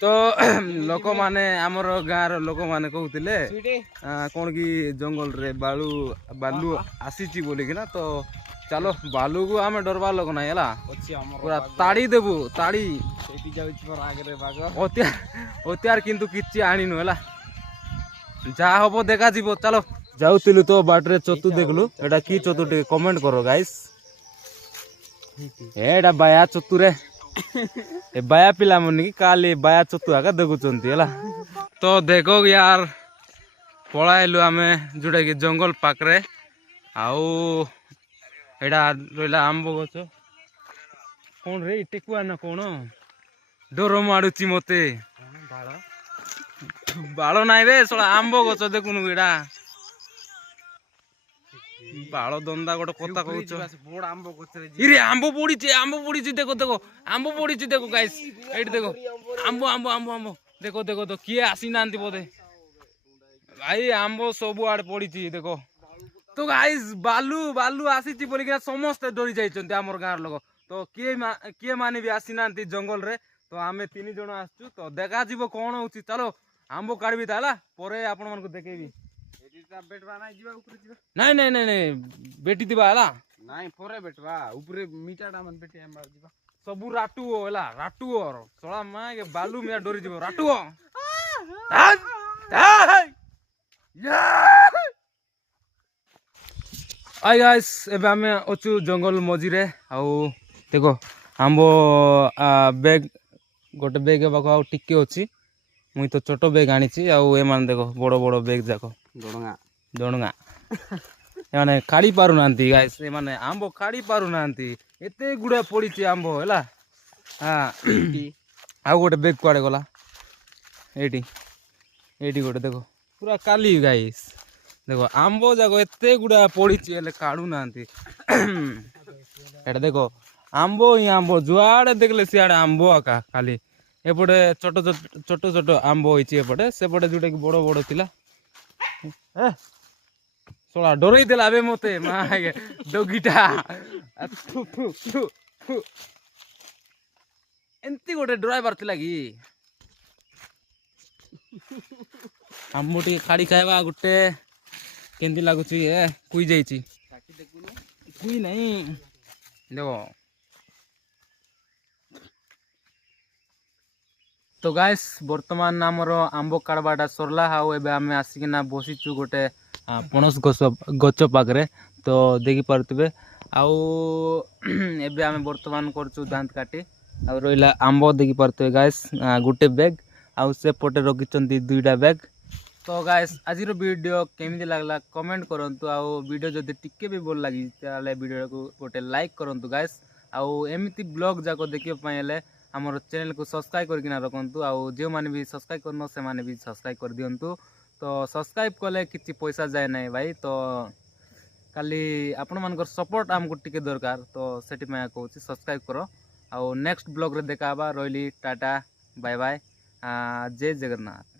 तो लोक माने आमर गाँव लोक माने कहते कौन कि जंगल रे बालू बालू आसी बोलिकिना तो चलो बालू को आम डरवा लोक ना पूरा ताड़ी देबू ताड़ी हत्यार किंतु किछि आनिनु है जहाँ हम देखा जीव चलो जाऊलु तो बाटरे चतु देखलु एटा की चतु टे कमेंट करो गाइस एटा बाया चतु रे ए बाया पिला मन की काली बाया चतु आका देखुचंती हला तो देखो यार पळाइलु आमे जोटा कि जंगल पाखरे आउ एटा रहिला आंब गछ कोन रे टेकुआ ना कोन डर माडुची मते बाळ नाइ रे सोला आंब गछ देखुनु एटा बाळ दंदा गोटे कथा कहूछ बड़ आंब गछरे इरे आंब पड़ीची देखो देखो आंब पड़ीची देखो गाइस एठी देखो आंब आंब आंब आंब देखो देखो तो किए आसी नांती बोधे भाई आंब सब आड़े पड़ीची देखो तो गाइस बालू बालू आसीची बोलिकिना समस्ते डरी जाइछन्ती हमर गाँर लोक तो किए माने भी आसी नांती जंगल रे तो आमे 3 जण आसछु तो देखा जीवो कोन होची चलो आंब काढबी ताला परे आपण मानको देखेबी नहीं नहीं नहीं नहीं बेटी दिबा हला नहीं फोरे बेटवा ऊपरे मीठाटा मन बेटी हम दिबा सबु राटू होला राटू और सोला मां के बालू मिया डोरी दिबो राटू आई गाइस एबे हमें अछु जंगल मझी रे आउ देखो आंबो बैग गोटे बैग बाको आउ टिके अछि मुई तो छोटो बैग आनी छी आउ ए मान देखो बड़ो बड़ो बैग जाको दणगा एमाने काढ़ी पारु नांती गाइस एमाने आंबो काढ़ी पारु नांती एते गुडा पड़ीची आंबो हैला हां आउ गोटे बैग कुआडे गला एटी एटी गोटे देखो पूरा काली गाइस देखो आंबो जाको एते गुडा पड़ीची हेले काढु नांती एटा देखो आंबो ही आंबो जुआडे देखले सियाडे आंबो आका खाली एपटे छोटो छोटो छोटो आंबो होइची एपटे सेपटे जोटा कि बड़ो बड़ो थिला सोला डरई देला बे मते मागे डगीटा एंती गोटे ड्राइवर थिला कि आम्बो टी खाड़ी खाइबा गोटे केंदी लागुची ए कुई जाईची कुई नहीं देखो तो गाइस वर्तमान आमर आंब काढ़वाटा सरला आउ एबे आमे आसिकिना बसीचु गोटे पणस गच पाखरे तो देखि पारुथिबे आउ एबे आमे वर्तमान करछु दांत काटी आउ रहिला आंब देखि पारुथिबे गाइस गोटे बैग आउ से पटे रखिचंती 2टा बैग तो गाइस आजिरो वीडियो केमिति लागला कमेंट करंतु आउ वीडियो जदि टिके भी भल लागि ताले वीडियो को गोटे लाइक करंतु गाइस आउ एमिति ब्लॉग जाको देखियो पाएले हमर चैनल को सब्सक्राइब करकिना रखंतु आउ जो माने भी सब्सक्राइब करनो से माने भी सब्सक्राइब कर दियंतु तो सब्सक्राइब कले किछि पैसा जाय नै भाई तो खाली आपण मानकर सपोर्ट हमको टिके दरकार तो सेठी मैं कहूची सब्सक्राइब करो आउ नेक्स्ट ब्लॉग रे देखाबा रोइली टाटा बाय बाय जय जगन्नाथ।